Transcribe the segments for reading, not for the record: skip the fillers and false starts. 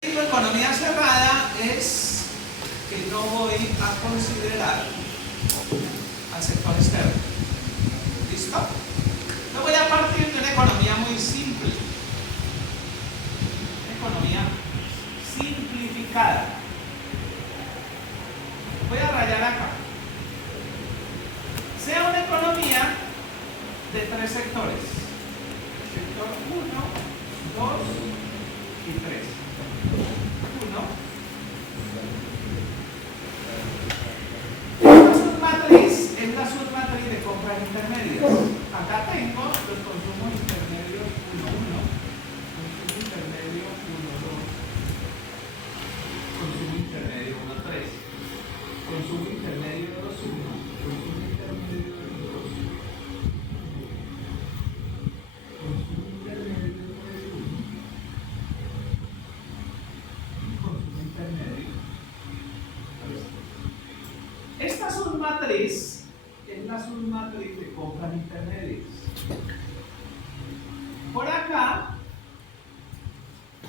La economía cerrada es que no voy a considerar al sector externo. ¿Listo? Yo voy a partir de una economía muy simple. Una economía simplificada. Voy a rayar acá. Sea una economía de tres sectores. Sector 1, 2 y 3. 1. La submatriz es la submatriz de compras intermedias. Acá tengo los consumos intermedios 1, 1, consumo intermedio 1, 2, consumo intermedio 1, 3, consumo intermedio 2, 1, consumo intermedio 2, 1, consumo intermedio 3, 1, y consumo intermedio 3. Esta submatriz es la submatriz de compras intermedias. Por acá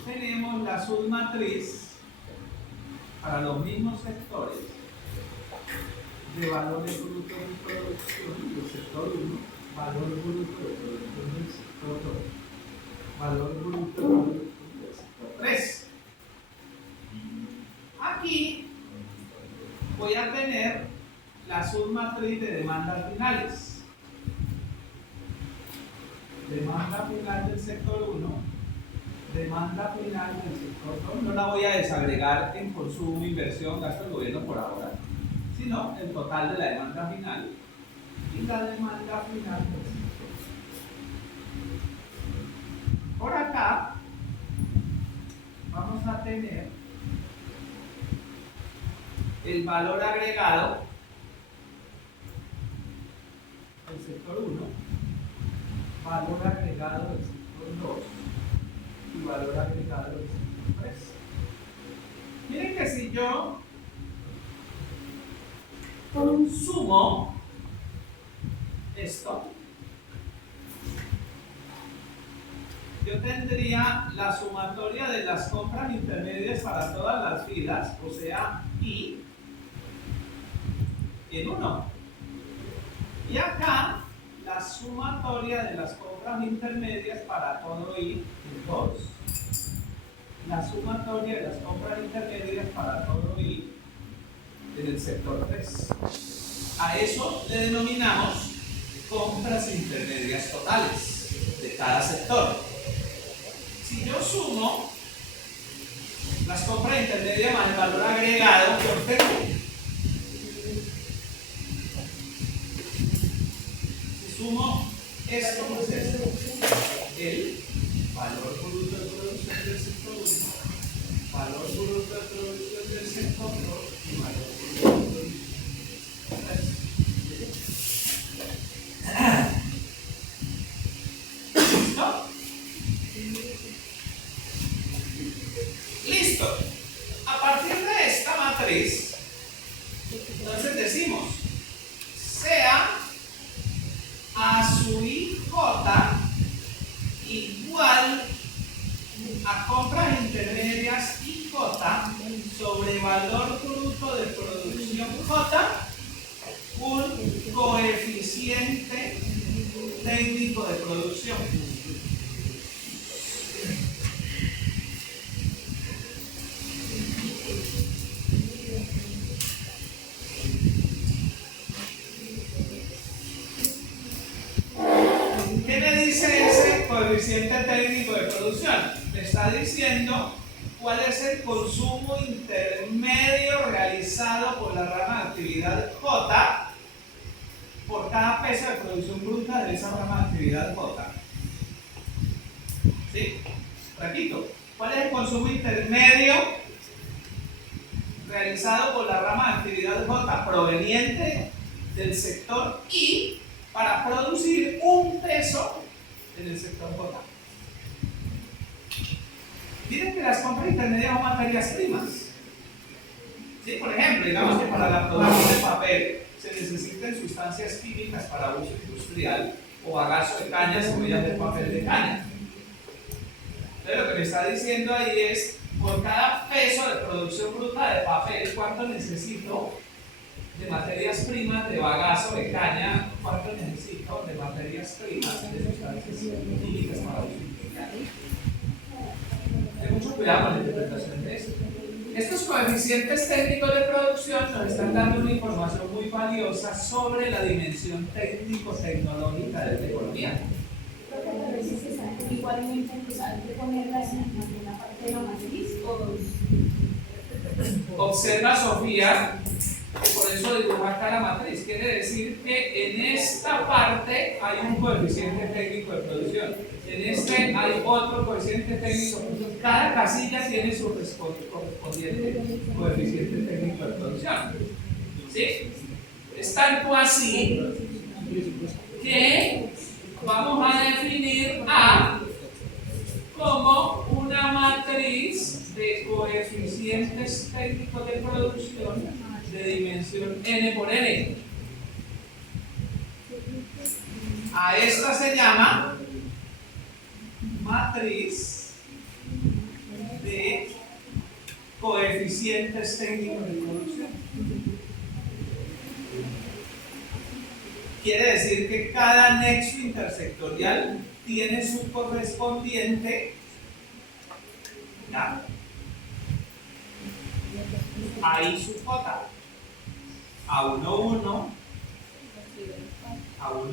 tenemos la submatriz para los mismos sectores de valores brutos de producción del sector 1, valor bruto de producción del sector 2, valor bruto de producción del sector 3. Aquí voy a tener la submatriz de demandas finales. Demanda final del sector 1, demanda final del sector 2. No la voy a desagregar en consumo, inversión, gasto del gobierno por ahora, sino el total de la demanda final y la demanda final del sector. Por acá vamos a tener el valor agregado del sector 1, valor agregado del sector 2 y valor agregado del sector 3. Miren que si yo consumo esto, yo tendría la sumatoria de las compras intermedias para todas las filas, o sea, I en 1. Y acá la sumatoria de las compras intermedias para todo I en 2. La sumatoria de las compras intermedias para todo I en el sector 3. A eso le denominamos compras intermedias totales de cada sector. Si yo sumo las compras intermedias más el valor agregado, yo obtengo. Si sumo esto más esto, el valor bruto de producción del sector 1, valor bruto de producción del sector 2 y valor bruto de producción del sector 3. Listo. A partir de esta matriz, entonces decimos, sea a su IJ igual a compras intermedias IJ sobre valor bruto de producción J, un coeficiente técnico de producción. ¿Qué me dice ese coeficiente técnico de producción? Me está diciendo cuál es el consumo intermedio realizado por la rama de actividad J por cada peso de producción bruta de esa rama de actividad J. ¿Sí? Repito, ¿cuál es el consumo intermedio realizado por la rama de actividad J proveniente del sector I para producir un peso en el sector J? Miren que las compras intermedias son materias primas. ¿Sí? Por ejemplo, digamos que para la producción de papel se necesitan sustancias químicas para uso industrial o bagazo de caña, semillas de papel de caña. Entonces lo que me está diciendo ahí es, por cada cuánto necesito de materias primas, de bagazo, de caña, cuánto necesito de materias primas, de sustancias químicas para utilizar. Ten mucho cuidado con la interpretación de esto. Estos coeficientes técnicos de producción nos están dando una información muy valiosa sobre la dimensión técnico-tecnológica de la economía. Igualmente, pues hay que ponerlas en la parte de la matriz o... Observa, Sofía, que por eso dibuja acá la matriz. Quiere decir que en esta parte hay un coeficiente técnico de producción. En este hay otro coeficiente técnico de producción. Cada casilla tiene su correspondiente coeficiente técnico de producción. ¿Sí? Es tanto así que vamos a definir A como una matriz de coeficientes técnicos de producción de dimensión n por n. A esta se llama matriz de coeficientes técnicos de producción. Quiere decir que cada nexo intersectorial tiene su correspondiente ¿ya? Ahí su J. A11, A12,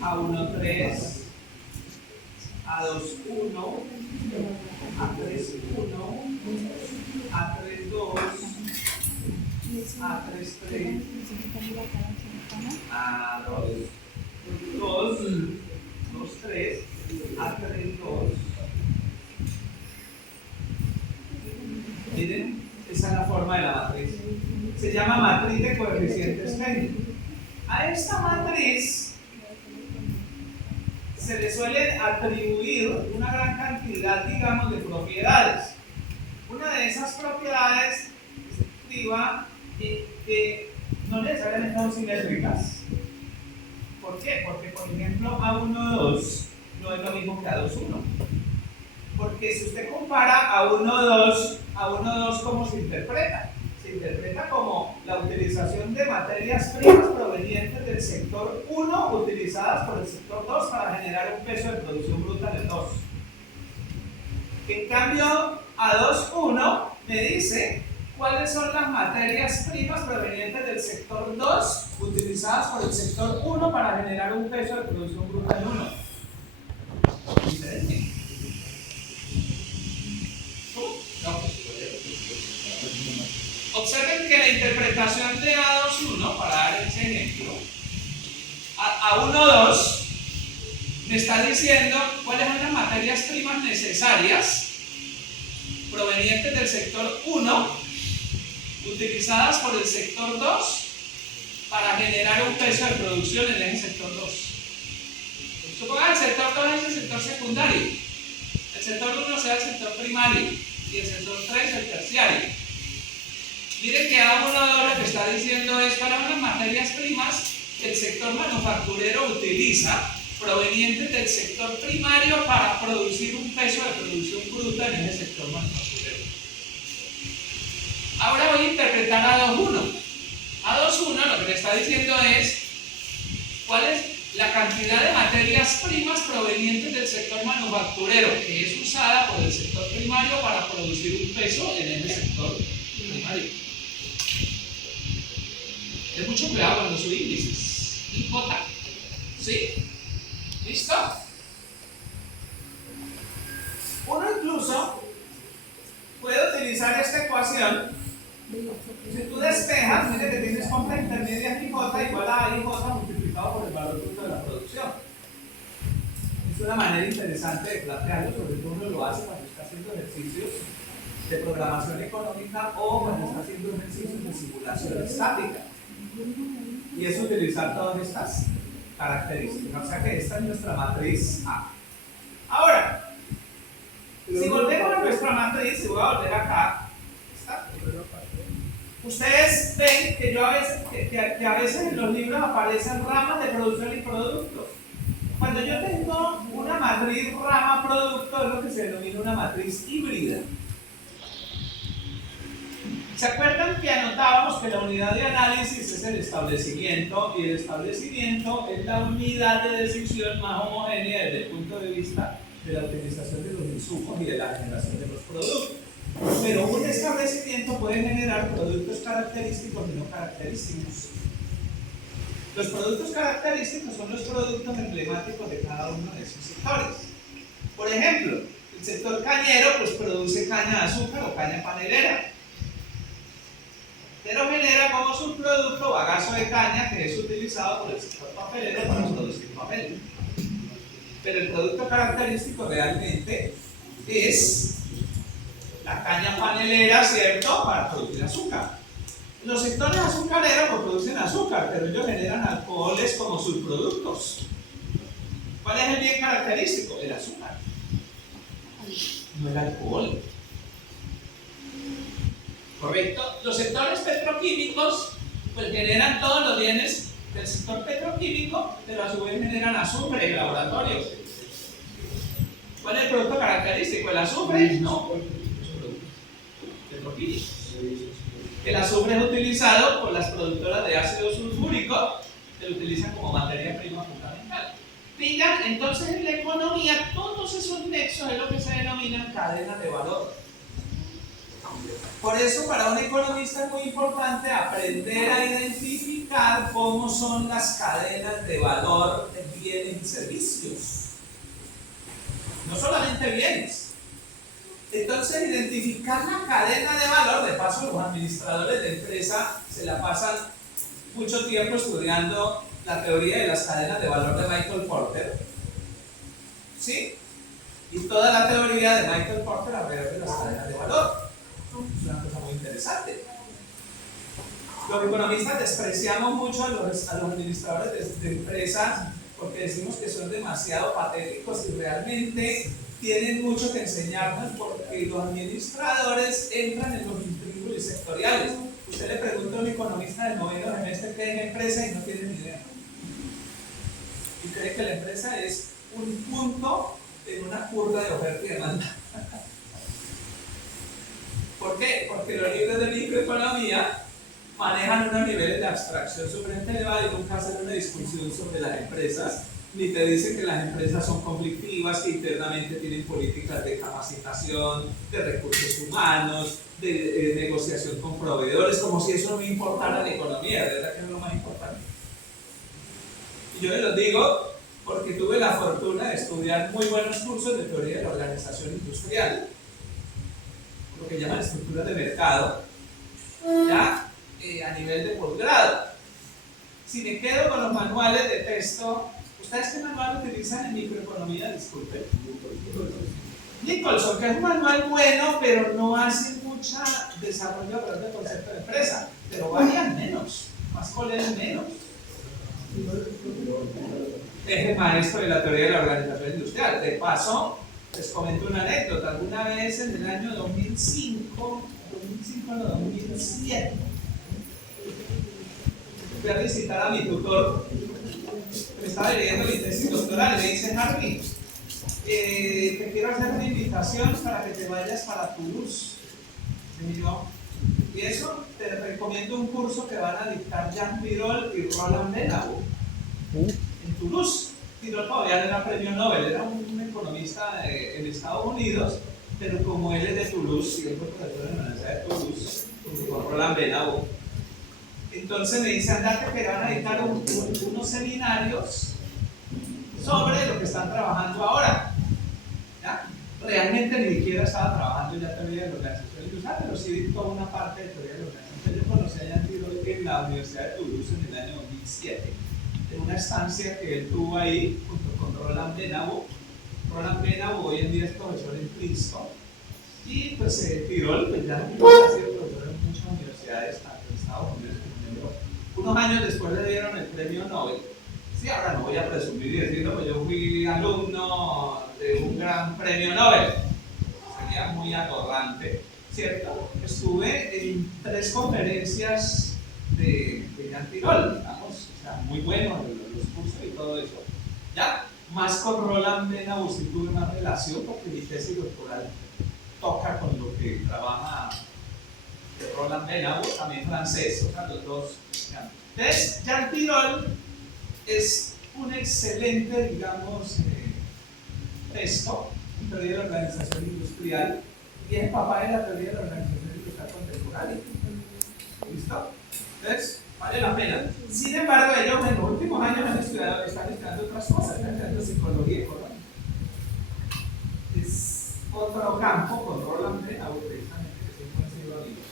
A13, A21, A31, A32, A33, A2, 3, A32. Miren, esa es la forma de la matriz. Se llama matriz de coeficientes técnicos. A esta matriz se le suele atribuir una gran cantidad, digamos, de propiedades. Una de esas propiedades activa que no necesariamente son simétricas. ¿Por qué? Porque, por ejemplo, A12 no es lo mismo que A21. Porque si usted compara A12, ¿cómo se interpreta? Se interpreta como la utilización de materias primas provenientes del sector 1 utilizadas por el sector 2 para generar un peso de producción bruta en el 2. En cambio, A21 me dice cuáles son las materias primas provenientes del sector 2 utilizadas por el sector 1 para generar un peso de producción bruta en 1. Diferente. Observen que la interpretación de A21, para dar ese ejemplo, A12 me está diciendo cuáles son las materias primas necesarias provenientes del sector 1 utilizadas por el sector 2 para generar un peso de producción en ese sector 2. Supongan el sector 2 es el sector secundario, el sector 1 sea el sector primario y el sector 3 el terciario. Miren que A12 lo que está diciendo es para unas materias primas que el sector manufacturero utiliza provenientes del sector primario para producir un peso de producción bruta en ese sector manufacturero. Ahora voy a interpretar A21. A21 lo que le está diciendo es cuál es la cantidad de materias primas provenientes del sector manufacturero que es usada por el sector primario para producir un peso en ese sector primario. Ten mucho cuidado con los índices. IJ. ¿Sí? ¿Listo? Uno incluso puede utilizar esta ecuación. Si tú despejas, mire que tienes contra intermedia IJ igual a IJ multiplicado por el valor bruto de la producción. Es una manera interesante de plantearlo, sobre todo uno lo hace cuando está haciendo ejercicios de programación económica o cuando está haciendo ejercicios de simulación estática. Y es utilizar todas estas características. O sea que esta es nuestra matriz A. Ahora, si volvemos a nuestra matriz, y voy a volver acá, ¿está? Ustedes ven que yo que a veces en los libros aparecen ramas de producción y productos. Cuando yo tengo una matriz rama producto es lo que se denomina una matriz híbrida. ¿Se acuerdan que anotábamos que la unidad de análisis es el establecimiento y el establecimiento es la unidad de decisión más homogénea desde el punto de vista de la utilización de los insumos y de la generación de los productos? Pero un establecimiento puede generar productos característicos y no característicos. Los productos característicos son los productos emblemáticos de cada uno de esos sectores. Por ejemplo, el sector cañero pues produce caña de azúcar o caña panelera, pero genera como subproducto bagazo de caña que es utilizado por el sector papelero para producir papel. Pero el producto característico realmente es la caña panelera, ¿cierto?, para producir azúcar. Los sectores azucareros no producen azúcar, pero ellos generan alcoholes como subproductos. ¿Cuál es el bien característico? El azúcar, no el alcohol. ¿Correcto? Los sectores petroquímicos pues generan todos los bienes del sector petroquímico, pero a su vez generan azufre en laboratorio. ¿Cuál es el producto característico? ¿El azufre? No. Petroquímicos. El azufre es utilizado por las productoras de ácido sulfúrico, que lo utilizan como materia prima fundamental. Digan, entonces en la economía todos esos nexos es lo que se denominan cadenas de valor. Por eso para un economista es muy importante aprender a identificar cómo son las cadenas de valor de bienes y servicios. No solamente bienes. Entonces, identificar la cadena de valor, de paso los administradores de empresa se la pasan mucho tiempo estudiando la teoría de las cadenas de valor de Michael Porter. ¿Sí? Y toda la teoría de Michael Porter alrededor de las cadenas de valor. Es una cosa muy interesante. Los economistas despreciamos mucho a los administradores de empresas porque decimos que son demasiado patéticos y realmente tienen mucho que enseñarnos porque los administradores entran en los intríngulis sectoriales. Usted le pregunta a un economista del noveno semestre qué es empresa y no tiene ni idea. Y cree que la empresa es un punto en una curva de oferta y demanda. ¿Por qué? Porque los libros de microeconomía manejan unos niveles de abstracción supremamente elevados y nunca hacen una discusión sobre las empresas, ni te dicen que las empresas son conflictivas, que internamente tienen políticas de capacitación, de recursos humanos, de negociación con proveedores, como si eso no me importara la economía, de verdad que no es lo más importante. Y yo les lo digo porque tuve la fortuna de estudiar muy buenos cursos de teoría de la organización industrial, lo que llaman estructuras de mercado, ¿ya? A nivel de posgrado. Si me quedo con los manuales de texto, ¿ustedes qué manual utilizan en microeconomía? Disculpen. Nicholson, que es un manual bueno, pero no hace mucho desarrollo a través del concepto de empresa, pero varían menos, más colegas menos. Es el maestro de la teoría de la organización industrial. De paso, les comento una anécdota. Alguna vez en el año 2005 no, 2007, fui a visitar a mi tutor, que me estaba leyendo mi tesis doctoral, y me dice: Harvey, te quiero hacer una invitación para que te vayas para Toulouse. Y eso, te recomiendo un curso que van a dictar Jean Tirole y Roland Benabou en Toulouse. Tirole todavía no era premio Nobel, era un economista en Estados Unidos, pero como él es de Toulouse y él fue profesor en la Universidad de Toulouse, con Roland Benabou, entonces me dice: andate, que van a dictar unos seminarios sobre lo que están trabajando ahora. ¿Ya? Realmente ni siquiera estaba trabajando ya teoría de la organización industrial, pero sí dictó una parte de teoría de la organización. Yo conocí a Jean Tirole en la Universidad de Toulouse en el año 2007, en una estancia que él tuvo ahí junto con Roland Benabou. Roland Benabou hoy en día es profesor en Princeton, y pues Tirole pues ya ha sido profesor en muchas universidades, tanto en Estados Unidos como en Europa. Unos años después le dieron el premio Nobel. Sí, ahora no voy a presumir y decirlo, pues yo fui alumno de un gran premio Nobel. Sería muy atorrante, ¿cierto? Estuve en 3 conferencias de Jean Tirole, digamos, o sea, muy buenos los cursos y todo eso. ¿Ya? Más con Roland Benabou sí tuve una relación porque mi tesis doctoral toca con lo que trabaja Roland Benauer, también francés, o sea, los dos. Entonces, Jacques Tirole es un excelente, digamos, texto en teoría de la organización industrial y es papá de la teoría de la organización industrial contemporánea. ¿Listo? Entonces, vale la pena. Sin embargo, ellos en los últimos años están estudiando otras cosas, están estudiando psicología económica. Es otro campo con Roland Benauer, precisamente, que siempre ha sido amigo.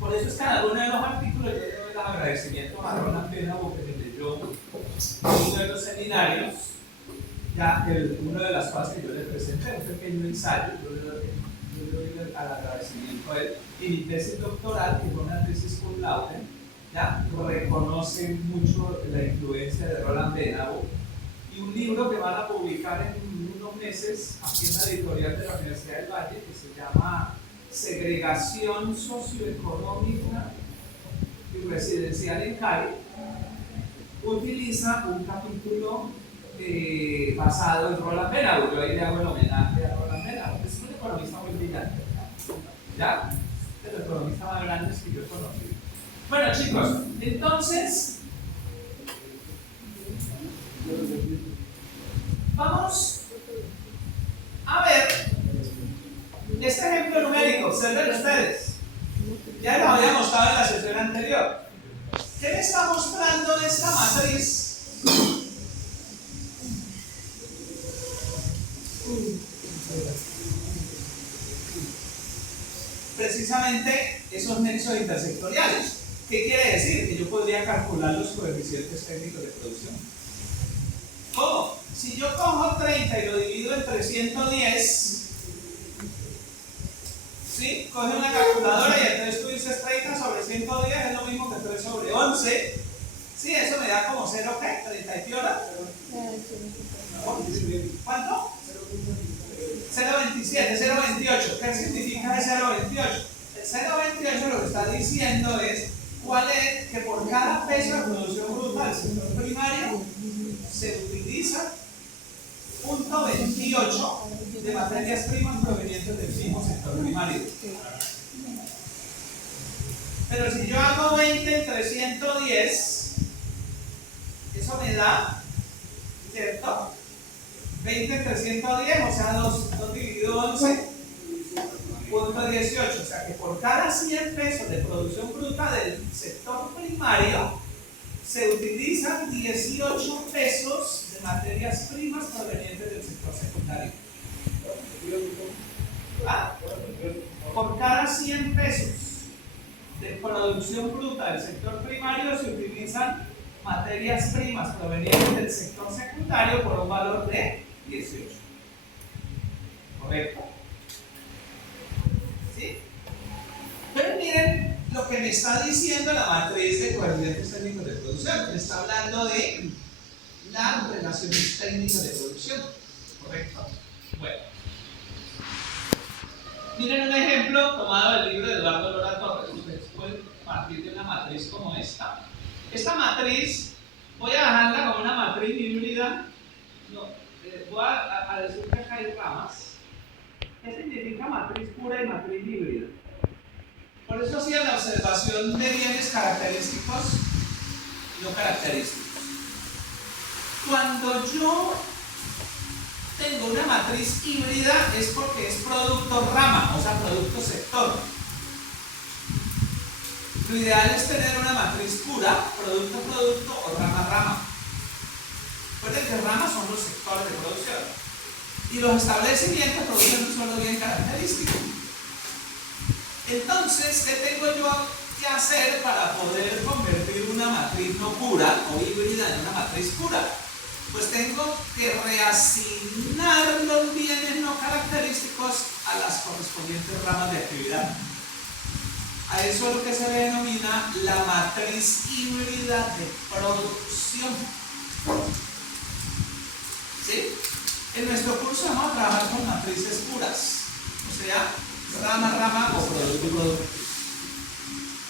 Por eso es que en alguno de los artículos yo doy los agradecimientos a Roland Benauer que me leyó uno de los seminarios, ya una de las cosas que yo le presenté, un pequeño ensayo, yo le doy al agradecimiento a él, y mi tesis doctoral, que fue una tesis cum laude, ya reconoce mucho la influencia de Roland Benauer, y un libro que van a publicar en unos meses aquí en la editorial de la Universidad del Valle, que se llama Segregación Socioeconómica y Residencial en Cali, utiliza un capítulo basado en Roland Benauer. Yo ahí le hago el homenaje a Roland Benauer. Es un economista muy brillante, ¿ya? Es el economista más grande que yo he conocido. Bueno, chicos, entonces vamos a ver este ejemplo numérico. Observen ustedes, ya lo había mostrado en la sesión anterior. ¿Qué me está mostrando esta matriz? Precisamente esos nexos intersectoriales. ¿Qué quiere decir? Que yo podría calcular los coeficientes técnicos de producción. ¿Cómo? Si yo cojo 30 y lo divido en 310, ¿sí? Coge una calculadora y entonces tú dices 30 sobre 110 es lo mismo que 3 sobre 11. Sí, eso me da como 0, ¿qué? 30 y piola. ¿Cuánto? 0,27, 0,28. ¿Qué significa ese 0,28? El 0,28 lo que está diciendo es cuál es que por cada peso de producción bruta del sector primario se utiliza 0,28 de materias primas provenientes del mismo sector primario. Pero si yo hago 20 entre 110, eso me da, ¿cierto? 20 entre 110, o sea, 2 dividido 11, punto 18. O sea que por cada 100 pesos de producción bruta del sector primario, se utilizan 18 pesos de materias primas provenientes del sector secundario. Por cada 100 pesos de producción bruta del sector primario se utilizan materias primas provenientes del sector secundario por un valor de 18. ¿Correcto? ¿Sí? Pero miren lo que me está diciendo la matriz de coeficientes técnicos de producción. Me está hablando de las relaciones técnicas de producción. ¿Correcto? Bueno. Miren un ejemplo tomado del libro de Eduardo Lora Torres. Ustedes pueden partir de una matriz como esta. Esta matriz, voy a dejarla como una matriz híbrida. No, voy a decir que acá hay ramas. ¿Qué significa matriz pura y matriz híbrida? Por eso hacía la observación de bienes característicos y no característicos. Cuando yo tengo una matriz híbrida es porque es producto rama, o sea, producto sector. Lo ideal es tener una matriz pura, producto o rama. Recuerden que ramas son los sectores de producción. Y los establecimientos producen un solo bien característico. Entonces, ¿qué tengo yo que hacer para poder convertir una matriz no pura o híbrida en una matriz pura? Pues tengo que reasignar los bienes no característicos a las correspondientes ramas de actividad. A eso es lo que se le denomina la matriz híbrida de producción. ¿Sí? En nuestro curso vamos a trabajar con matrices puras, o sea, rama o producto,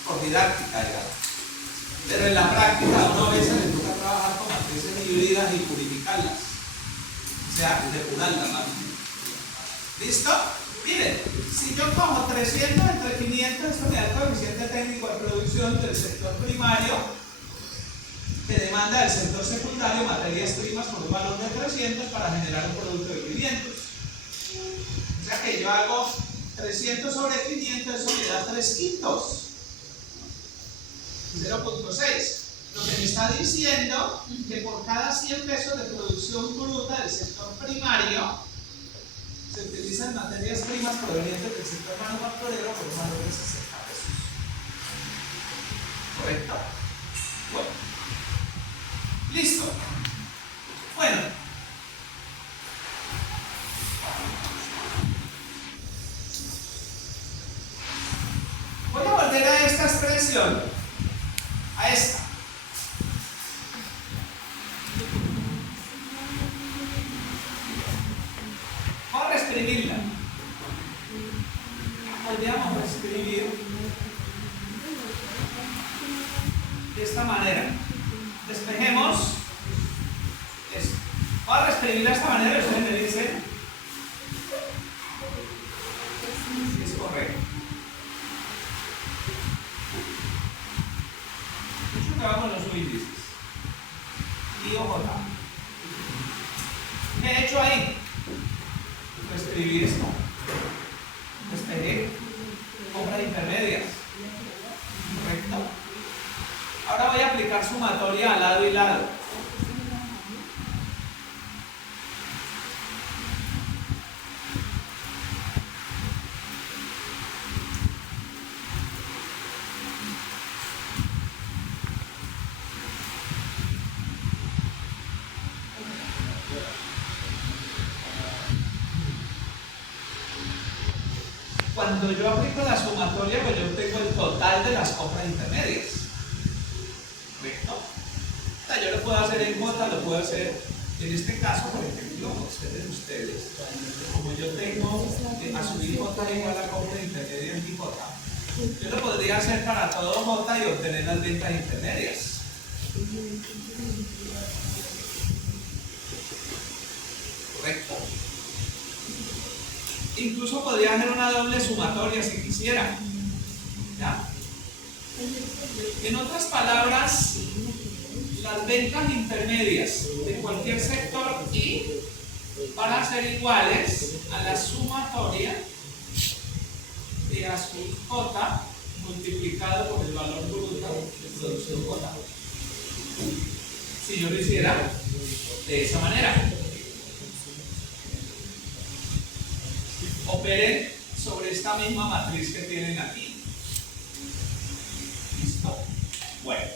por didáctica, digamos. Pero en la práctica, uno a veces le toca trabajar con matrices híbridas y purificarlas, o sea, depurarlas más. ¿Listo? Miren, Si yo cojo 300 entre 500, esto me da el coeficiente técnico de producción del sector primario, que demanda del sector secundario materias primas con un valor de 300 para generar un producto de 500. O sea que yo hago 300 sobre 500, eso me da 3 quintos. 0.6. Lo que me está diciendo que por cada 100 pesos de producción bruta del sector primario se utilizan materias primas provenientes del sector manufacturero por un valor de 60 pesos. ¿Correcto? Bueno. Listo. Bueno. Voy a volver a esta expresión. A esta. Vamos a reescribirla. Podríamos reescribir de esta manera. Despejemos esto. Voy a reescribirla de esta manera y ustedes me dicen si es correcto. Mucho trabajo con los índices. I o J. ¿Qué he hecho ahí? Escribir esto. Despejé. Compras intermedias. ¿Correcto? Ahora voy a aplicar sumatoria a lado y lado. Cuando yo aplico la sumatoria, pues yo tengo el total de las compras intermedias. ¿Correcto? O sea, yo lo puedo hacer en J, lo puedo hacer en este caso, por ejemplo, ustedes. Como yo tengo asumir J igual a compra intermedia en mi J, yo lo podría hacer para todo J y obtener las ventas intermedias. ¿Correcto? Incluso podría hacer una doble sumatoria si quisiera. ¿Ya? En otras palabras, las ventas intermedias de cualquier sector I van a ser iguales a la sumatoria de azul J multiplicado por el valor bruto de producción J. Si yo lo hiciera de esa manera. Operen sobre esta misma matriz que tienen aquí. ¿Listo? Bueno.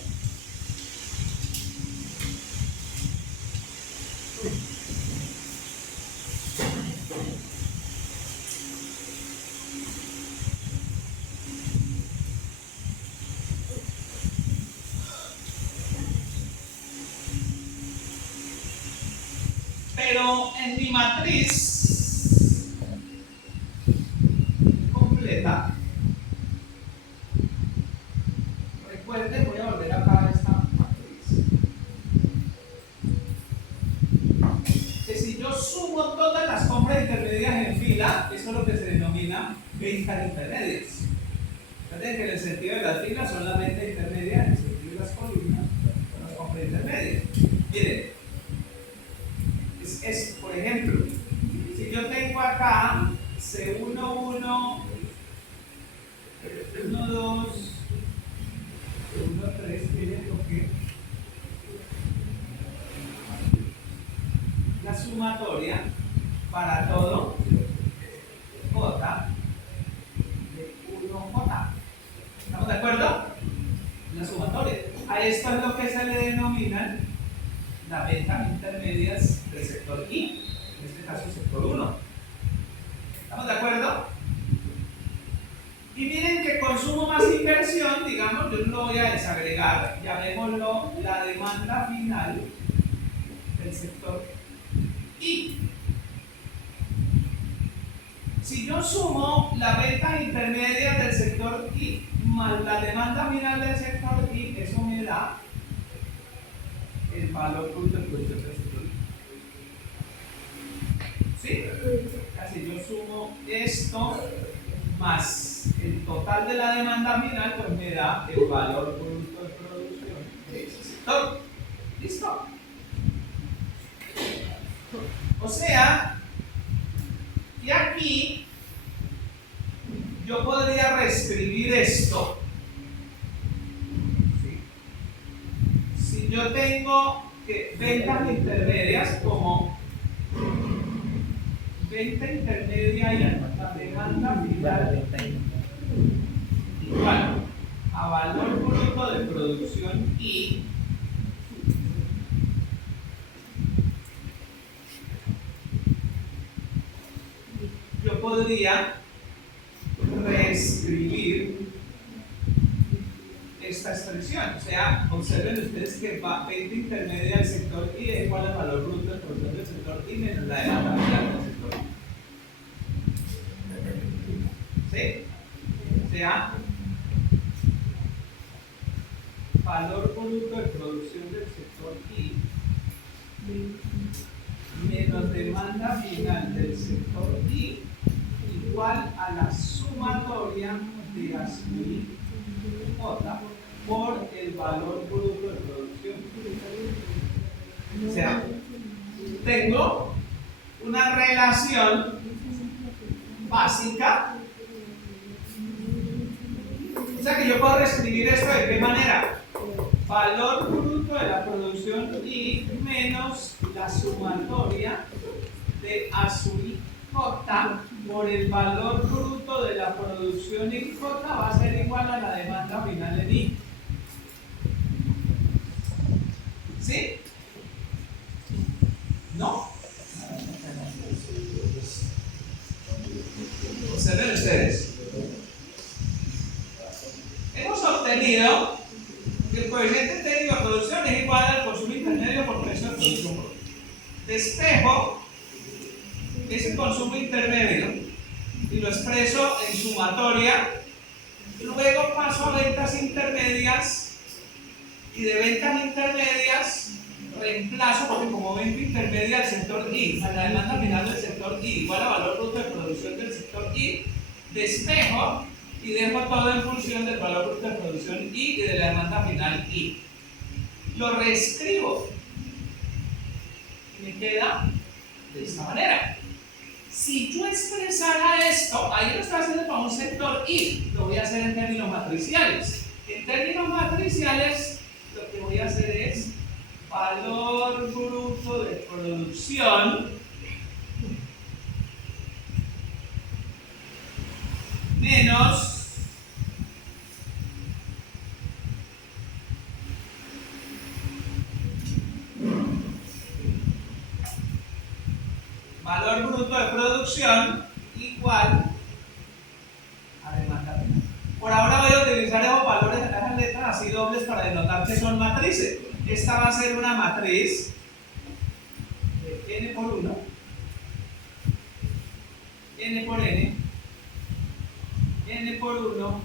Pero en mi matriz completa, recuerden, voy a volver acá a esta matriz, que si yo sumo todas las compras intermedias en fila, eso es lo que se denomina ventas intermedias. Recuerden que en el sentido de las filas son las ventas intermedias, en el sentido de las columnas son las compras intermedias. Miren, por ejemplo, si yo tengo acá C11, 12, 13, miren lo que la sumatoria para todo J de 1J. ¿Estamos de acuerdo? La sumatoria. A esto es lo que se le denominan las ventas intermedias del sector I, en este caso sector 1. ¿Estamos de acuerdo? Y miren que consumo más inversión, digamos, yo lo voy a desagregar, llamémoslo la demanda final del sector I. Si yo sumo las ventas intermedias del sector I más la demanda final del sector I, eso me da el valor bruto del producto del sector I. ¿Sí? Así yo sumo esto más el total de la demanda final, pues me da el valor bruto de producción de ese sector. ¿Listo? O sea, y aquí yo podría reescribir esto. ¿Sí? Si yo tengo que ventas intermedias como venta intermedia y la demanda final igual a valor bruto de producción y yo podría reescribir esta expresión. O sea, observen ustedes que venta intermedia del sector I es igual al valor bruto de producción del sector I menos la demanda final del sector I. ¿Sí? O sea, valor bruto de producción del sector I menos demanda final del sector I igual a la sumatoria de ASUI J por el valor bruto de producción. O sea, tengo una relación básica. O sea que yo puedo reescribir esto de qué manera. Valor bruto de la producción I menos la sumatoria de ASUI J por el valor bruto de la producción en J va a ser igual a la demanda final en I. ¿Sí? ¿No? Observen ustedes. Hemos obtenido que el coeficiente técnico de producción es igual al consumo intermedio por precio de producción. Despejo ese consumo intermedio y lo expreso en sumatoria. Luego paso a ventas intermedias y de ventas intermedias reemplazo, porque como venta intermedia del sector I a la demanda final del sector I igual a valor bruto de producción del sector I, despejo y dejo todo en función del valor bruto de producción I y de la demanda final I. Lo reescribo y me queda de esta manera. Si yo expresara esto, ahí lo estoy haciendo para un sector I, lo voy a hacer en términos matriciales. En términos matriciales, lo que voy a hacer es valor bruto de producción menos valor bruto de producción igual a demanda final. Por ahora voy a utilizar esos valores de las letras así dobles para denotar que son matrices. Esta va a ser una matriz de n por 1, n por n, n por 1,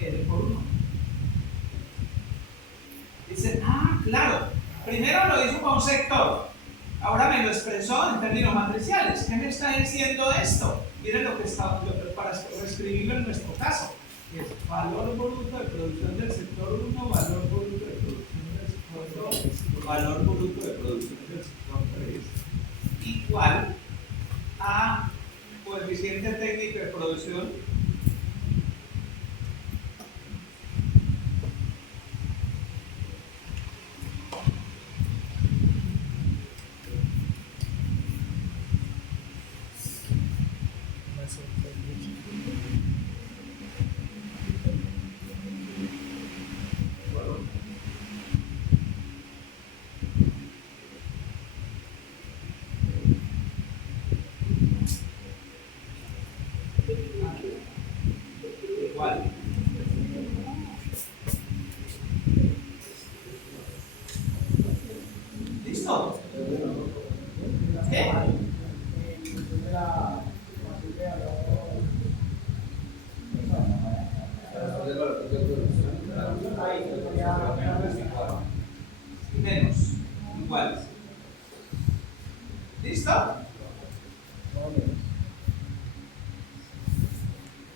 n por 1. Dicen, ah, claro, primero lo hizo para un sector, ahora me lo expresó en términos matriciales. ¿Qué me está diciendo esto? Miren lo que está, para reescribirlo en nuestro caso. Es valor bruto de producción del sector 1, valor bruto de producción del sector 2, valor bruto de producción del sector 3, igual a coeficiente técnico de producción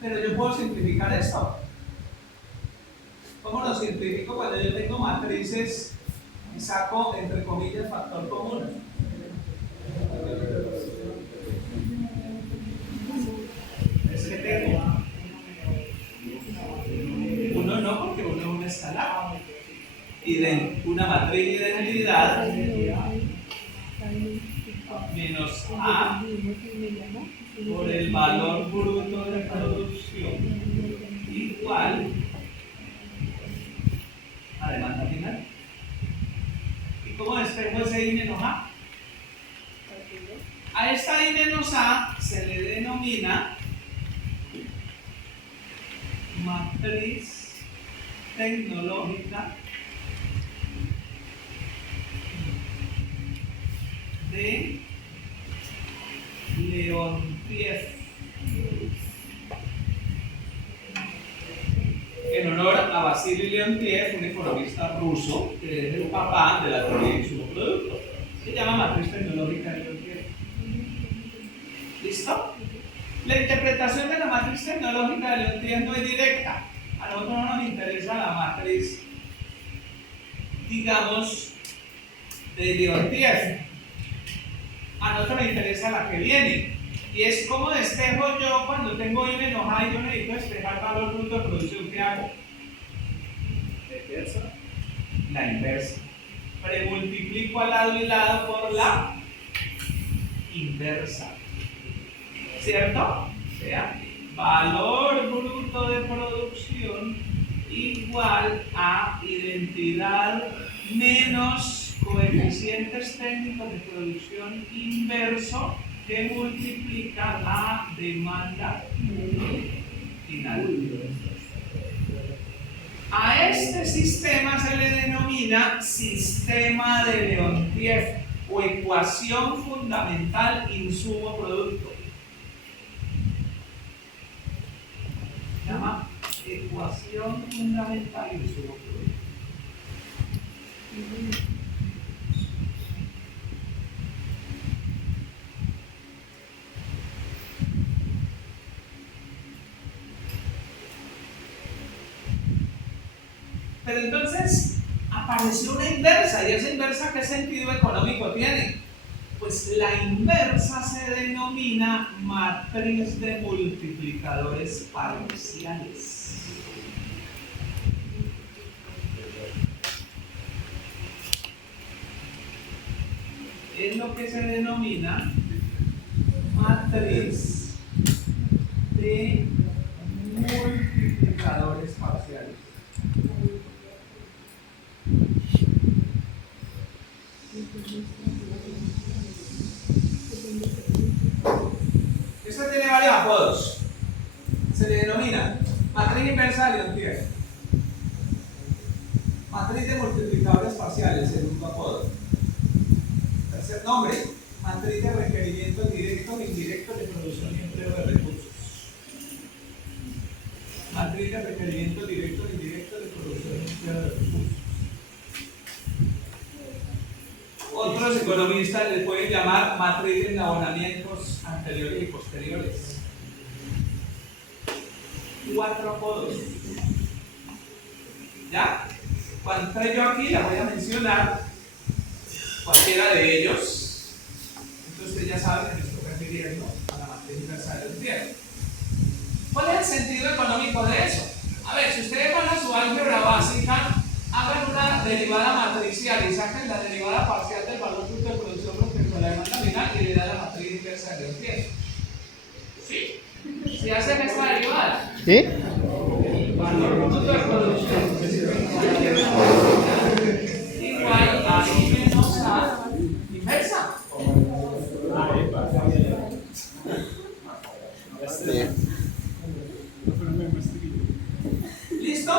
Pero yo puedo simplificar esto. ¿Cómo lo simplifico? Cuando yo tengo matrices y saco, entre comillas, factor común. Es que tengo uno no, porque uno es un escalar. Y de una matriz de identidad menos A por el valor bruto de producción igual a demanda final. ¿Y cómo despejo ese I menos A? A esta I menos A se le denomina matriz tecnológica de Leontiev, en honor a Vasily Leontiev, un economista ruso que es el papá de la teoría de insumo-producto. Se llama matriz tecnológica de Leontiev. ¿Listo? La interpretación de la matriz tecnológica de Leontiev no es directa. A nosotros no nos interesa la matriz, digamos, de Leontiev. A nosotros nos interesa la que viene. Y es como despejo yo cuando tengo I menos A y yo necesito despejar valor bruto de producción. ¿Qué hago? La inversa. Premultiplico al lado y lado por la inversa. ¿Cierto? O sea, valor bruto de producción igual a identidad menos coeficientes técnicos de producción inverso que multiplica la demanda final. A este sistema se le denomina sistema de Leontiev o ecuación fundamental insumo-producto. Se llama ecuación fundamental insumo-producto. Pero entonces apareció una inversa, y esa inversa, ¿qué sentido económico tiene? Pues la inversa se denomina matriz de multiplicadores parciales. Es lo que se denomina matriz de multiplicadores parciales. Esto tiene varios apodos. Se le denomina matriz inversa de Leontiev, matriz de multiplicadores parciales, segundo apodo. Tercer nombre, matriz de requerimientos directos e indirectos de producción y empleo de recursos. Matriz de requerimientos directos e indirectos de producción y empleo de recursos. Otros economistas le pueden llamar matriz de enabonamientos anteriores y posteriores. 4 apodos. ¿Ya? Cuando entre yo aquí, la voy a mencionar, cualquiera de ellos. Entonces usted ya sabe que me estoy refiriendo a la matriz inversa de Leontiev. ¿Cuál es el sentido económico de eso? A ver, si ustedes van a su álgebra básica, hagan una derivada matricial y saquen la derivada parcial del valor bruto de producción respecto a la demanda final y le da la matriz inversa de Leontiev. ¿Sí? Si hacen esta derivada, ¿Sí? valor bruto de producción igual a I menos A inversa. ¿Listo?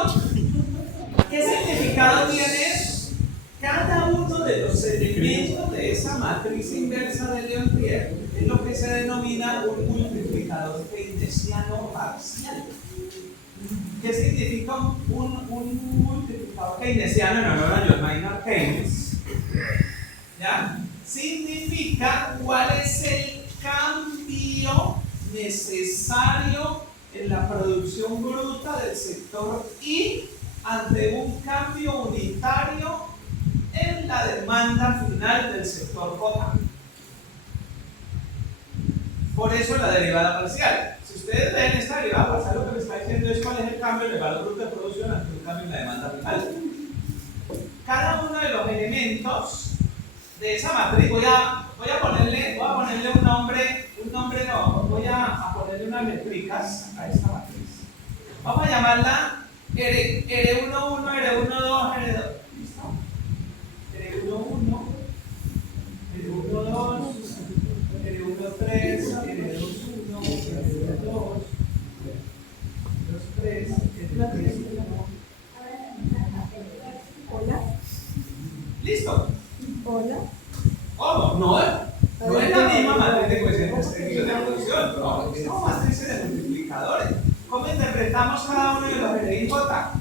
¿Qué significado tiene eso? Cada uno de los elementos de esa matriz inversa de Leontiev es lo que se denomina un multiplicador keynesiano parcial. ¿Qué significa un multiplicador keynesiano en honor a John Maynard Keynes? ¿Ya? Significa cuál es el cambio necesario en la producción bruta del sector I ante un cambio unitario en la demanda final del sector J. Por eso la derivada parcial. Si ustedes ven esta derivada parcial, lo que me está diciendo es cuál es el cambio en el valor bruto de producción ante un cambio en la demanda final. Cada uno de los elementos de esa matriz, voy a ponerle un nombre no, voy a ponerle unas métricas a esta matriz. Vamos a llamarla R11, R12, R2. ¿Listo? R11, R12, R13, R21, R22, R23, R31. Hola. ¿Listo? Hola. ¿Cómo? No es la misma matriz de coeficientes técnicos de producción, no, son matrices de multiplicadores. ¿Cómo interpretamos cada uno de los R y J?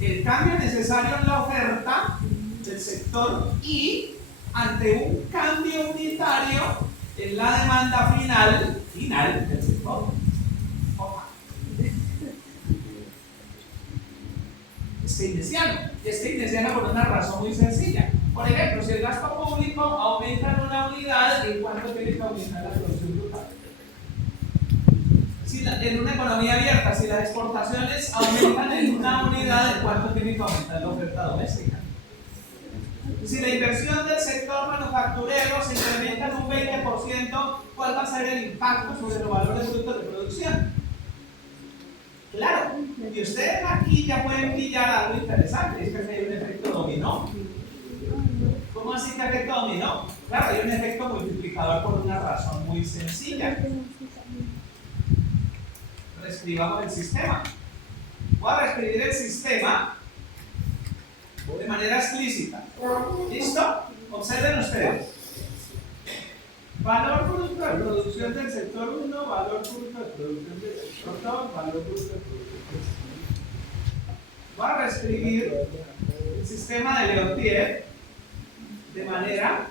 El cambio necesario en la oferta del sector I ante un cambio unitario en la demanda final del sector J. Es keynesiano por una razón muy sencilla. Por ejemplo, si el gasto público aumenta en una unidad, ¿en cuánto tiene que aumentar la producción bruta? En una economía abierta, si las exportaciones aumentan en una unidad, ¿en cuánto tiene que aumentar la oferta doméstica? Si la inversión del sector manufacturero se incrementa en un 20%, ¿cuál va a ser el impacto sobre los valores brutos de producción? Claro, y ustedes aquí ya pueden pillar algo interesante, es que hay un efecto dominó. ¿Cómo así que efecto dominó? Claro, hay un efecto multiplicador por una razón muy sencilla. Reescribamos el sistema. Voy a reescribir el sistema de manera explícita. ¿Listo? Observen ustedes. Valor bruto de producción del sector 1, valor bruto de producción del sector 2, valor bruto de producción del sector 1. Voy a reescribir el sistema de Leontief de manera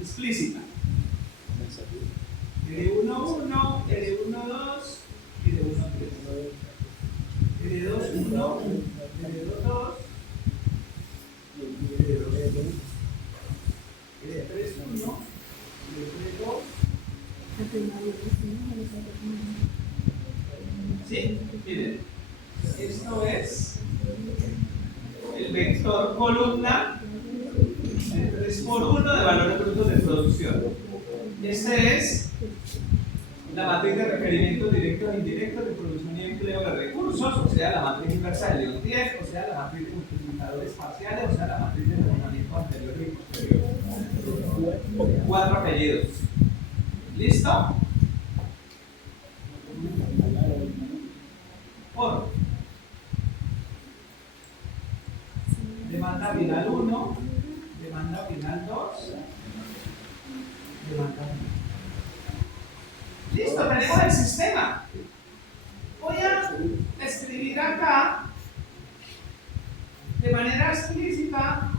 explícita. L11, L12, L13. L21, L22, L31, L32. Sí, miren, esto es el vector columna de 3 por 1 de valores brutos de producción. Este es la matriz de requerimientos directos e indirectos de producción y empleo de recursos, o sea, la matriz inversa de Leontief, o sea, la matriz de multiplicadores parciales, o sea, la matriz de razonamiento anterior y posterior. 4 apellidos. ¿Listo? Por demanda final 1, demanda final 2, demanda 1. Listo, tenemos el sistema. Voy a escribir acá de manera explícita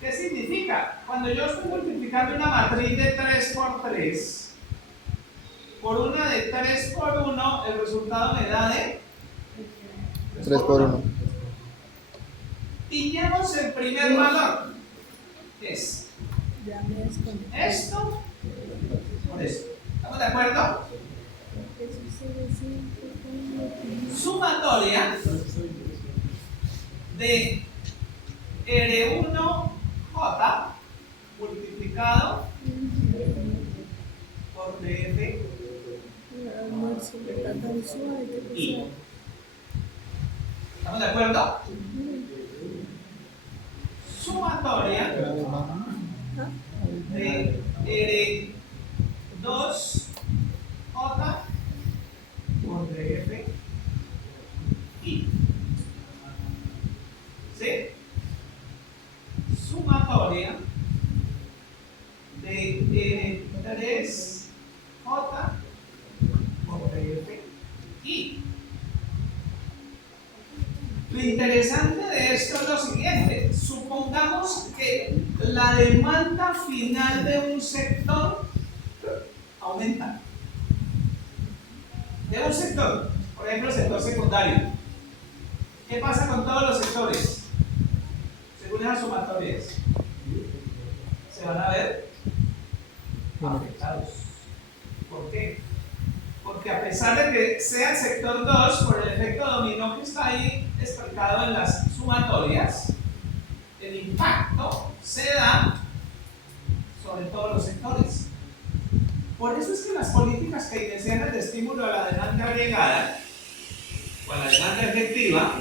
qué significa. Cuando yo estoy multiplicando una matriz de 3 por 3 por una de 3 por 1, el resultado me da de 3 por 1. Pillemos el primer valor, que es esto por esto. ¿Estamos de acuerdo? Sumatoria de R1J multiplicado por DF I. ¿Estamos de acuerdo? Sumatoria de R2J por DF I. ¿Sí? Sumatoria de R3J por DF I. Lo interesante de esto es lo siguiente. Supongamos que la demanda final de un sector aumenta. de un sector, por ejemplo el sector secundario. ¿Qué pasa con todos los sectores? Según esas sumatorias, se van a ver afectados. ¿Por qué? Porque a pesar de que sea el sector 2, por el efecto dominó que está ahí explicado en las sumatorias, el impacto se da sobre todos los sectores. Por eso es que las políticas keynesianas de estímulo a la demanda agregada o a la demanda efectiva,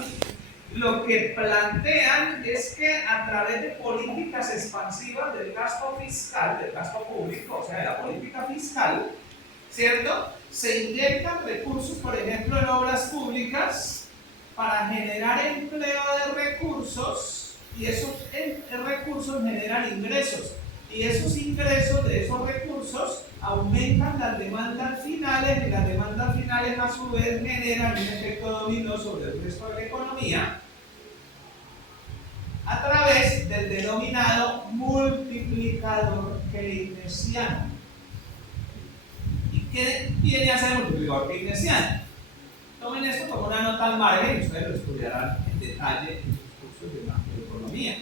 lo que plantean es que a través de políticas expansivas del gasto fiscal, del gasto público, o sea, de la política fiscal, ¿cierto? Se inyectan recursos, por ejemplo, en obras públicas para generar empleo de recursos, y esos recursos generan ingresos, y esos ingresos de esos recursos aumentan las demandas finales, y las demandas finales a su vez generan un efecto dominó sobre el resto de la economía a través del denominado multiplicador keynesiano. ¿Y qué viene a ser el multiplicador keynesiano? Tomen esto como una nota al margen y ustedes lo estudiarán en detalle en sus cursos de macroeconomía.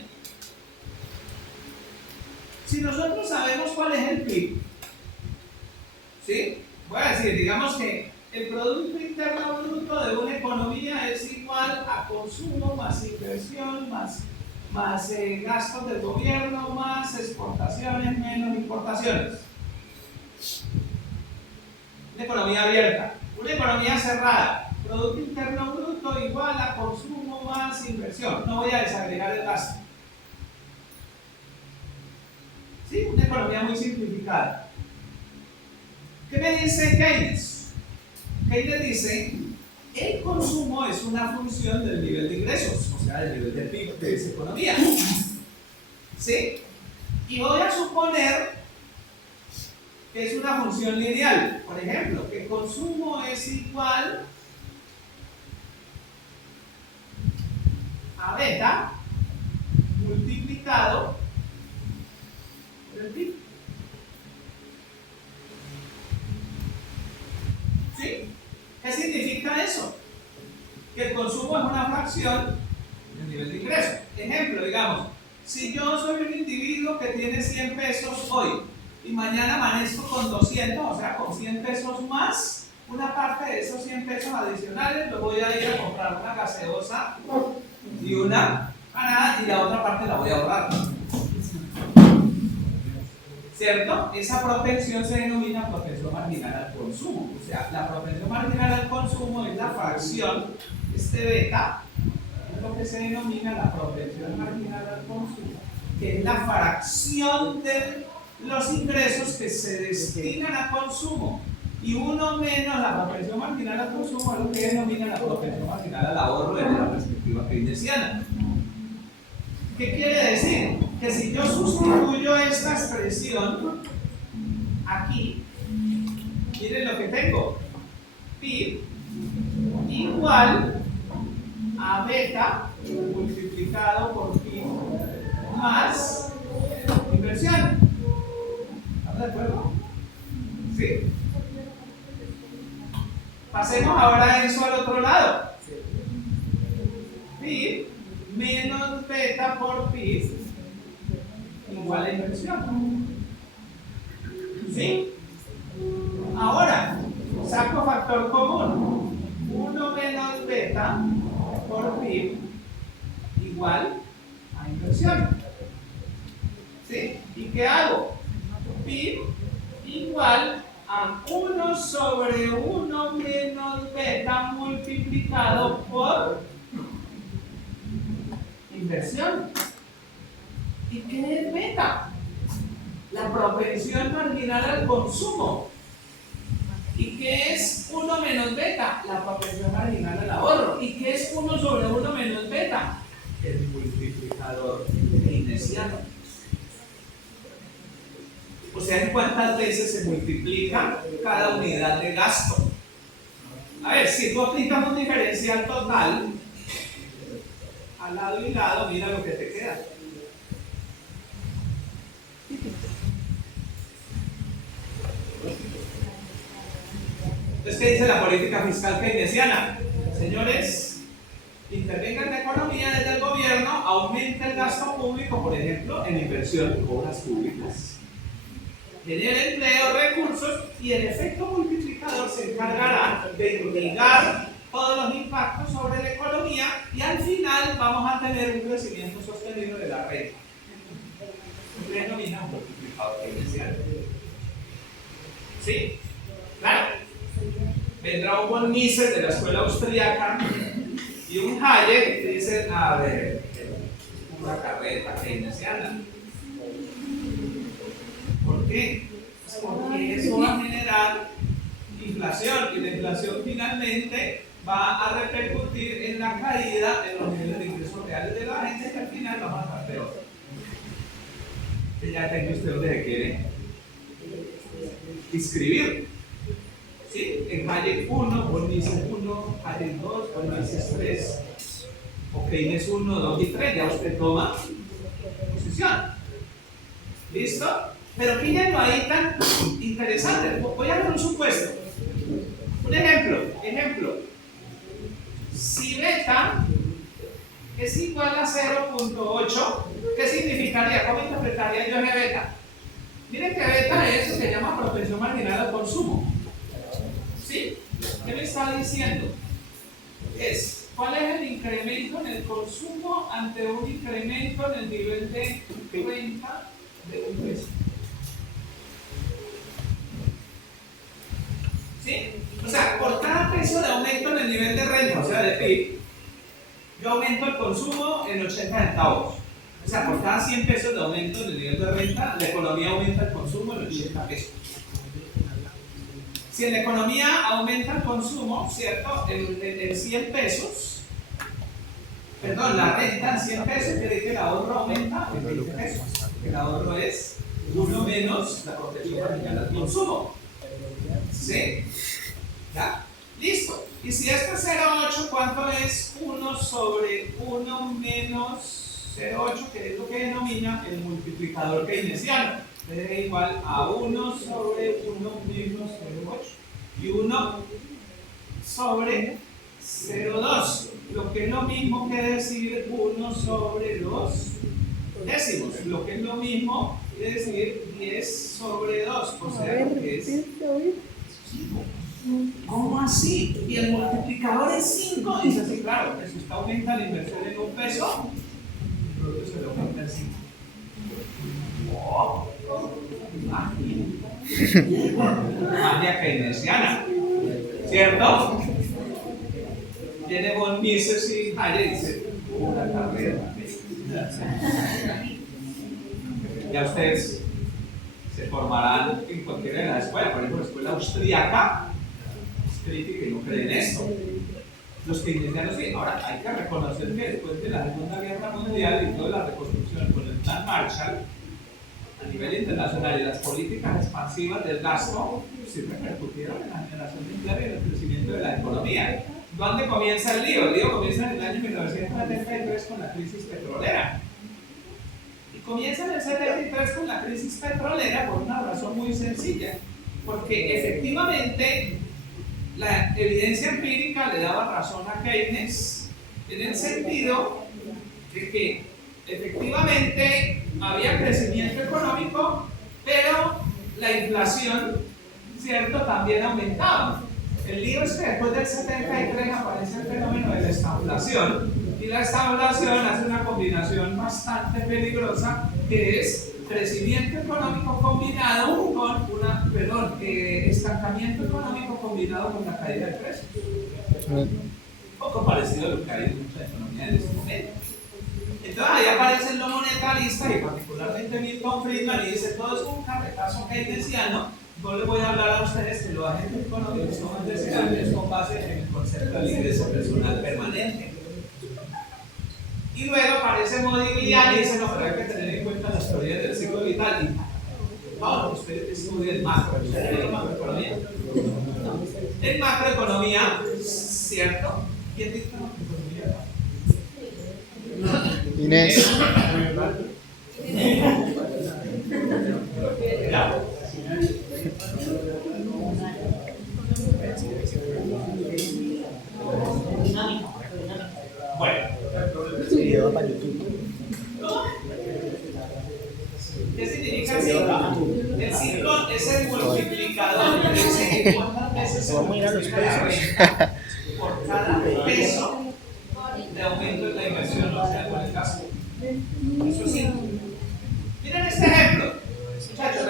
Si nosotros sabemos cuál es el PIB, ¿sí? Voy a decir, digamos que el Producto Interno Bruto de una economía es igual a consumo más inversión más gastos del gobierno más exportaciones menos importaciones. Una economía abierta. Una economía cerrada. Producto Interno Bruto igual a consumo más inversión. No voy a desagregar el gasto. ¿Sí? Una economía muy simplificada. ¿Qué me dice Keynes? Keynes dice, el consumo es una función del nivel de ingresos, o sea, del nivel de PIB de esa economía. ¿Sí? Y voy a suponer que es una función lineal. Por ejemplo, que el consumo es igual a beta multiplicado por el PIB. ¿Sí? ¿Qué significa eso? Que el consumo es una fracción del nivel de ingreso. Ejemplo, digamos, si yo soy un individuo que tiene 100 pesos hoy y mañana amanezco con 200, o sea, con 100 pesos más, una parte de esos 100 pesos adicionales lo voy a ir a comprar una gaseosa y una panada y la otra parte la voy a ahorrar. ¿Cierto? Esa propensión se denomina propensión marginal al consumo. O sea, la propensión marginal al consumo es la fracción, este beta, es lo que se denomina la propensión marginal al consumo, que es la fracción de los ingresos que se destinan a consumo. Y uno menos la propensión marginal al consumo es lo que denomina la propensión marginal al ahorro desde la perspectiva keynesiana. ¿Qué quiere decir? Que si yo sustituyo esta expresión aquí, miren lo que tengo. PIB igual a beta multiplicado por PIB más inversión. ¿Estamos de acuerdo? ¿Sí? Pasemos ahora eso al otro lado. PIB menos beta por PIB igual a inversión. ¿Sí? Ahora, saco factor común. 1 menos beta por PIB igual a inversión. ¿Sí? ¿Y qué hago? PIB igual a 1 sobre 1 menos beta multiplicado por inversión. ¿Y qué es beta? La propensión marginal al consumo. ¿Y qué es 1 menos beta? La propensión marginal al ahorro. ¿Y qué es 1 sobre 1 menos beta? El multiplicador keynesiano. O sea, ¿en cuántas veces se multiplica cada unidad de gasto? A ver, si tú aplicas un diferencial total, al lado y lado, mira lo que te queda. Entonces, ¿qué dice la política fiscal keynesiana? Señores, intervenga en la economía desde el gobierno, aumenta el gasto público, por ejemplo, en inversión en obras públicas. Genera empleo, recursos y el efecto multiplicador se encargará de mitigar todos los impactos sobre la economía y al final vamos a tener un crecimiento sostenido de la renta. Se denomina un multiplicador keynesiano. ¿Sí? Claro. Vendrá un von Mises de la escuela austríaca y un Hayek que dicen, a ver, una carreta keynesiana. ¿Por qué? Pues porque eso va a generar inflación y la inflación finalmente va a repercutir en la caída de los niveles de ingresos reales de la gente que al final vamos a estar peor. Que ya tenga usted donde se quiere inscribir. ¿Sí? En Hayek 1, von Mises 1, Hayek 2, von Mises 3, o Keynes 1, 2 y 3, ya usted toma posición. ¿Listo? Pero fíjenlo ahí tan interesante. Voy a hacer un supuesto. Un ejemplo. Si beta es igual a 0.8, ¿qué significaría? ¿Cómo interpretaría yo ese beta? Miren que beta es lo que se llama propensión marginal al consumo. ¿Sí? ¿Qué me está diciendo? ¿Cuál es el incremento en el consumo ante un incremento en el nivel de renta de un peso? ¿Sí? O sea, por cada peso de aumento en el nivel de renta, o sea, de PIB, yo aumento el consumo en 80 centavos. O sea, por cada 100 pesos de aumento en el nivel de renta, la economía aumenta el consumo en 80 pesos. Si en la economía aumenta el consumo, ¿cierto? En 100 pesos, perdón, la renta en 100 pesos, quiere decir que el ahorro aumenta en 20 pesos. El ahorro es 1 menos la protección marginal al consumo. ¿Sí? ¿Ya? Listo. Y si esto es 0,8, ¿cuánto es 1 sobre 1 menos 0,8, que es lo que denomina el multiplicador keynesiano? Es igual a 1 sobre 1 menos 0,8 y 1 sobre 0,2, lo que es lo mismo que decir 1 sobre 2 décimos, lo que es lo mismo que decir 10 sobre 2, o sea, que es 5. ¿Cómo así? Y el multiplicador es 5. Dice así, claro, que si usted aumenta la inversión en un peso, el producto se le aumenta en 5. Oh, magia keynesiana, ¿cierto? Tiene von Mises y Hayek dice, una carrera. Ya ustedes se formarán en cualquiera de las escuelas, por ejemplo, la escuela austríaca es crítica y no cree en esto. Los keynesianos sí. Ahora hay que reconocer que después de la Segunda Guerra Mundial y toda la reconstrucción con el plan Marshall a nivel internacional y las políticas expansivas del gasto sí repercutieron en la generación de empleo y en el crecimiento de la economía. ¿Dónde comienza el lío? El lío comienza en el año 1973 con la crisis petrolera. Y comienza en el 73 con la crisis petrolera por una razón muy sencilla. Porque efectivamente la evidencia empírica le daba razón a Keynes en el sentido de que efectivamente había crecimiento económico, pero la inflación, ¿cierto?, también aumentaba. El lío es que después del 73 aparece el fenómeno de la estagflación, y la estagflación hace una combinación bastante peligrosa, que es crecimiento económico combinado con estancamiento económico combinado con la caída de precios. Un poco parecido a lo que hay en mucha economía en este momento. Entonces ahí aparece lo monetarista y particularmente Milton Friedman y dice todo es un carretazo keynesiano. No les voy a hablar a ustedes que los agentes económicos toman decisiones con base en el concepto del ingreso personal permanente. Y luego aparece Modigliani y dice no, pero hay que tener en cuenta las teorías del ciclo vital. Y no, ustedes estudien macro. ¿Ustedes ven macroeconomía? No. En macroeconomía, ¿cierto? ¿Quién dice macroeconomía? Inés. Ya. multiplicador dice que cuántas veces se multiplica la renta por cada peso de aumento de la inversión, o sea, con el gasto. Eso sí. Miren este ejemplo. Muchachos, les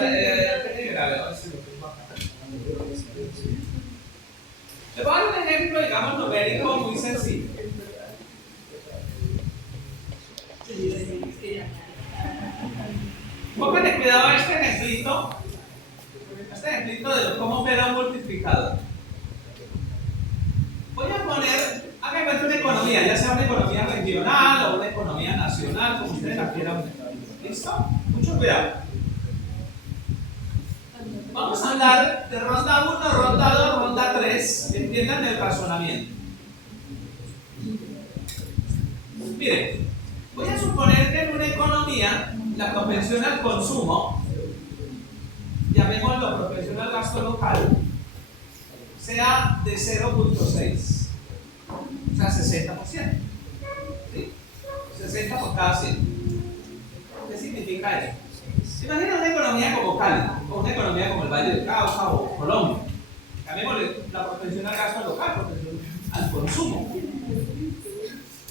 voy a dar un ejemplo, digamos, numérico muy sencillo. Pónganle cuidado a este ejemplito de cómo opera un multiplicador. Voy a poner, haga cuenta una economía, ya sea una economía regional o una economía nacional, como ustedes la quieran. ¿Listo? Mucho cuidado. Vamos a hablar de ronda 1, ronda 2, ronda 3. Entiendan el razonamiento. Miren, voy a suponer que en una economía la propensión al consumo, llamémoslo propensión al gasto local, sea de 0.6, o sea, 60%. ¿Sí? 60 por cada 100. ¿Qué significa eso? Imagina una economía como Cali, o una economía como el Valle del Cauca o Colombia. Llamémosle la propensión al gasto local, propensión al consumo.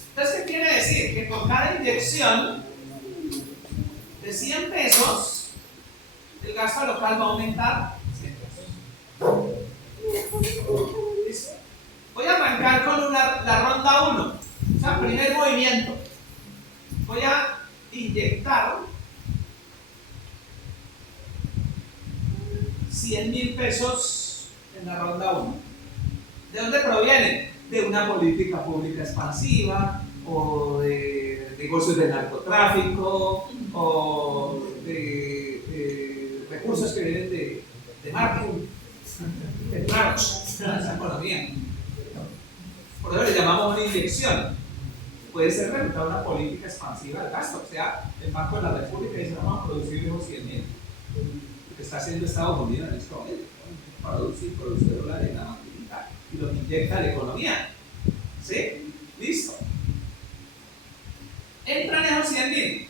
Entonces, ¿qué quiere decir? Que con cada inyección de 100 pesos, el gasto local va a aumentar 100 pesos. ¿Listo? Voy a arrancar con la ronda 1, o sea, primer movimiento. Voy a inyectar 100.000 pesos en la ronda 1. ¿De dónde provienen? De una política pública expansiva, o de negocios de narcotráfico, o de recursos que vienen de marketing, de esa economía. Por eso le llamamos una inyección. Puede ser resultado de una política expansiva del gasto, o sea, el Banco de la República dice: vamos a producir esos 100.000. Lo que está haciendo Estados Unidos en este momento, produce dólares en la maquinita y lo inyecta a la economía. ¿Sí? Listo. Entran esos 100.000.